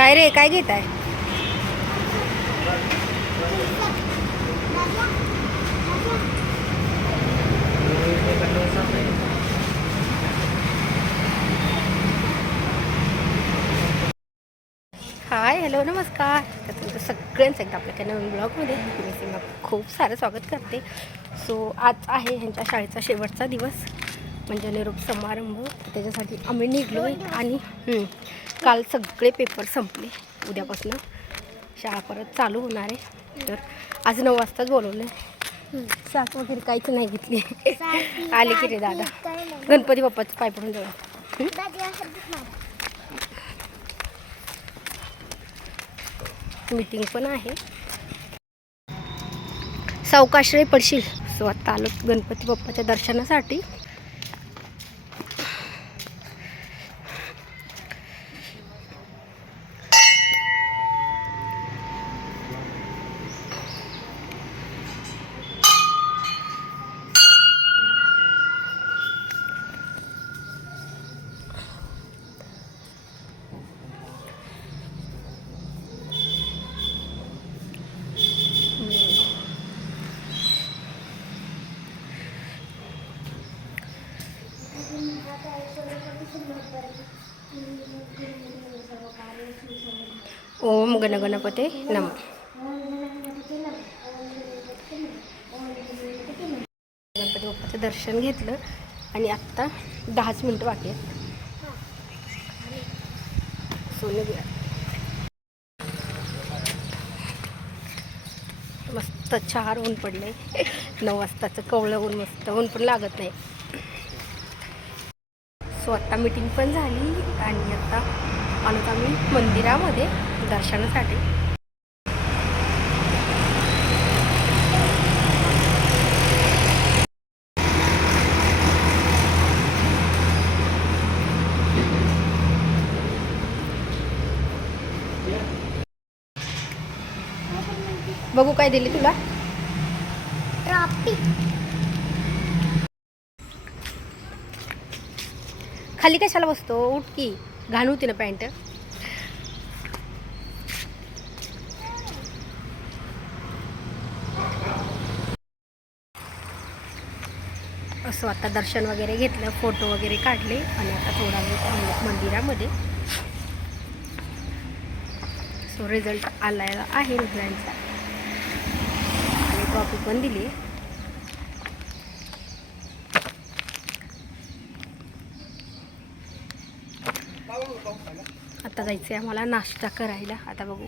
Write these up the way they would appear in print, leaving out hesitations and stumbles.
काय रे, काय घेत आहे? हाय, हॅलो, नमस्कार. तर तुमचं सगळ्यांचं एकदा आपल्या नवीन ब्लॉगमध्ये मी सीमा खूप सारं स्वागत करते. सो आज आहे ह्यांच्या शाळेचा शेवटचा दिवस, म्हणजे निरोप समारंभ. त्याच्यासाठी आम्ही निघलो आहे आणि काल सगळे पेपर संपले. उद्यापासून शाळा परत चालू होणार आहे. तर आज 9 वाजताच बोलवलं आहे. साथ वगैरे काहीच नाही घेतली. आले की रे दादा, गणपती बाप्पाचं पाय पडून जाऊ. मीटिंग पण आहे. सावकाश रे पडशील. सो आता आलो गणपती बाप्पाच्या दर्शनासाठी. ओम गण गणपते नम. गणपती बाप्पाचं दर्शन घेतलं आणि आत्ता 10च मिनटं बाकी आहेत. सोने मस्त 4 ऊन पडले. 9 वाजताचं कवळं ऊन, मस्त ऊन पण लागत नाही. सो आत्ता मीटिंग पण झाली आणि आता आलो आम्ही मंदिरामध्ये दर्शनासाठी. बघू काय दिले तुला. खाली कशाला बसतो, उठ की, घाण होती ना पॅन्ट. असं आता दर्शन वगैरे घेतलं, फोटो वगैरे काढले आणि आता थोडा वेळ मंदिरामध्ये. सो रिझल्ट आलेला आहे मुलांचा आणि ट्रॉफी पण दिली. आता जायचं आहे आम्हाला नाश्ता करायला. आता बघू,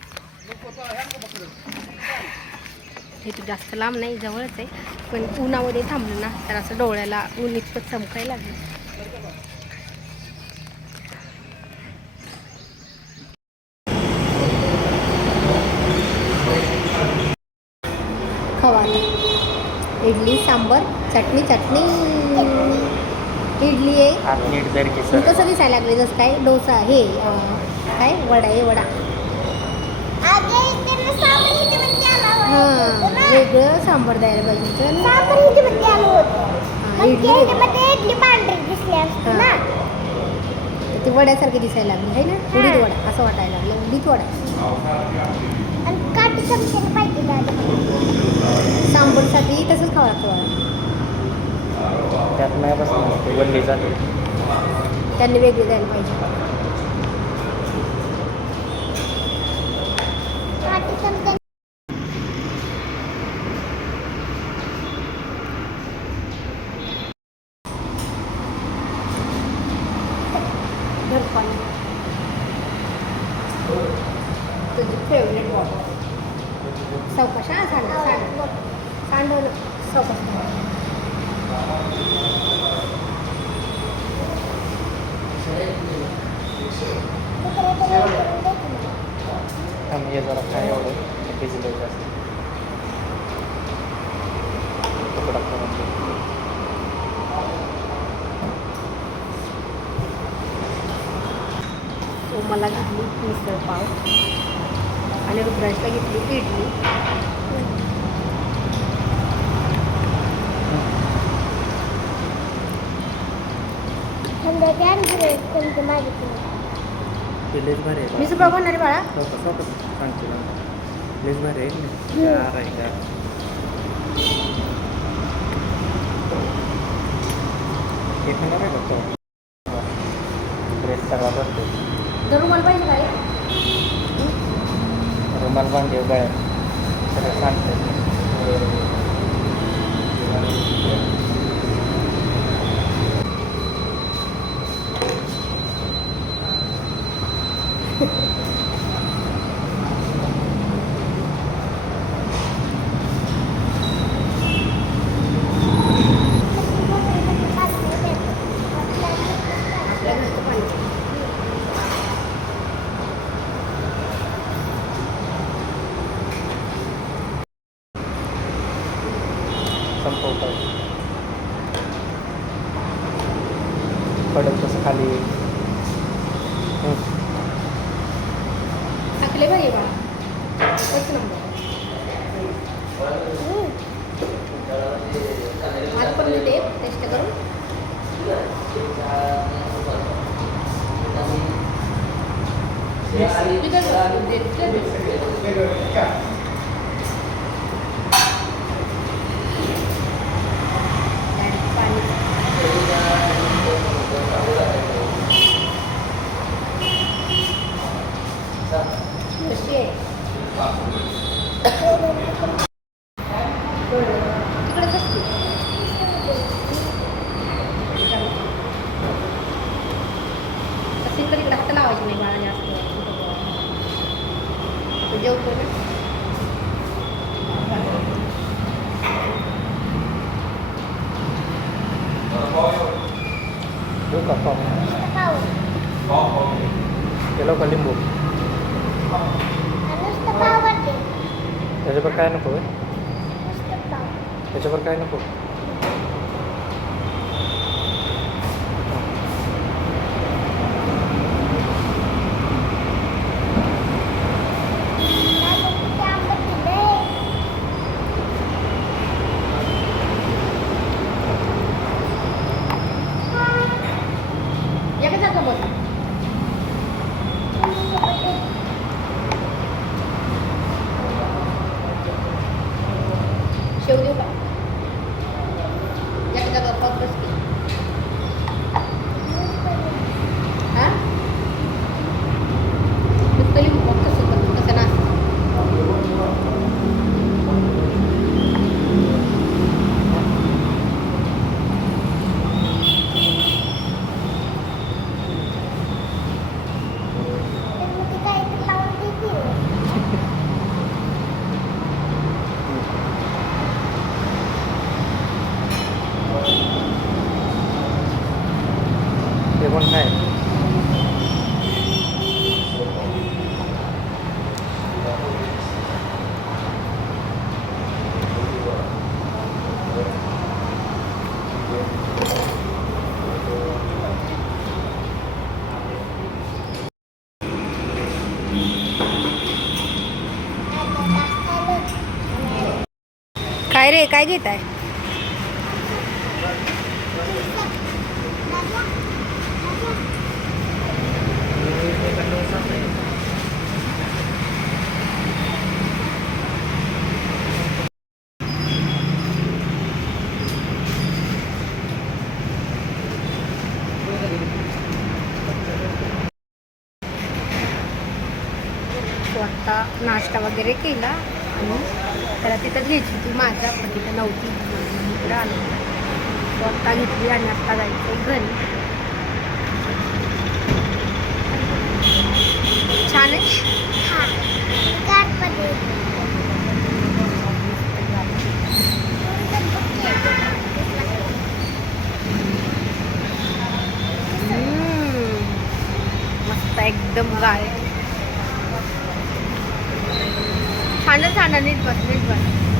हे तर जास्त लांब नाही, जवळच आहे, पण उन्हामध्ये थांबलं ना तर असं डोळ्याला ऊन इतकं चमकायला लागलं. खवा इडली सांबर चटणी इडली आहे. कसं दिसायला लागले जसं काय डोसा, हे काय वडा आहे, वडा. हां, वेगळं सांबार द्यायला पाहिजे. ते वड्यासारखे दिसायला लागले आहे ना, उडीद वडा असं वाटायला लागलं, उडीद वडा. सांबरसाठी तसंच खावं लागतं. त्यांनी वेगळी द्यायला पाहिजे. तुझी फेवरेट वॉटर सावकाश. हां, सांडवलं सावकाश. जरा काय एवढं भिजलं जास्त तुकडा करून. मला घेतली मिसळ पाव आणि रुद्रांशला घेतली इडली. ते लेस भारी आहे. मिसळ पाव बनणार आहे बाळा. स्वतः सांगते ना. लेस भारी आहे की नाही? गार आहे गार. हे खाणार आहे का? ड्रेस सगळा भरतो. जर रुमाल पाहिजे काय रुमाल बांधेव गळ्यात सगळं सांगतात. आपल्या घरचं पाणी. संपवतात पडत तसं खाली. टाकले पाहिजे बाळा. एक नंबर. आज पण मी ते टेस्ट करून कशी आहे तिकडे कसली तशी इकडे हात लावायची नाही बाळा जास्त. जेवतो ना देऊ का पाव? केलं का लिंबू? त्याच्यावर काय नको आहे? त्याच्यावर काय नको? एका जागा बघ. शेव देऊ का एका जागा पाव बसते. हां नुसतं लिंबू पाव कसं करतो कसं ना ते पण काय? काय रे काय घेत आहे. आता नाश्ता वगैरे केला आणि त्याला तिथं घ्यायची ती माझ्या पण तिथं नव्हती इकडं आलो. तो आत्ता घेतली आणि आत्ता जायचं घरी. छान आहे. मस्त एकदम गाय. छान नीट बस नीट बस.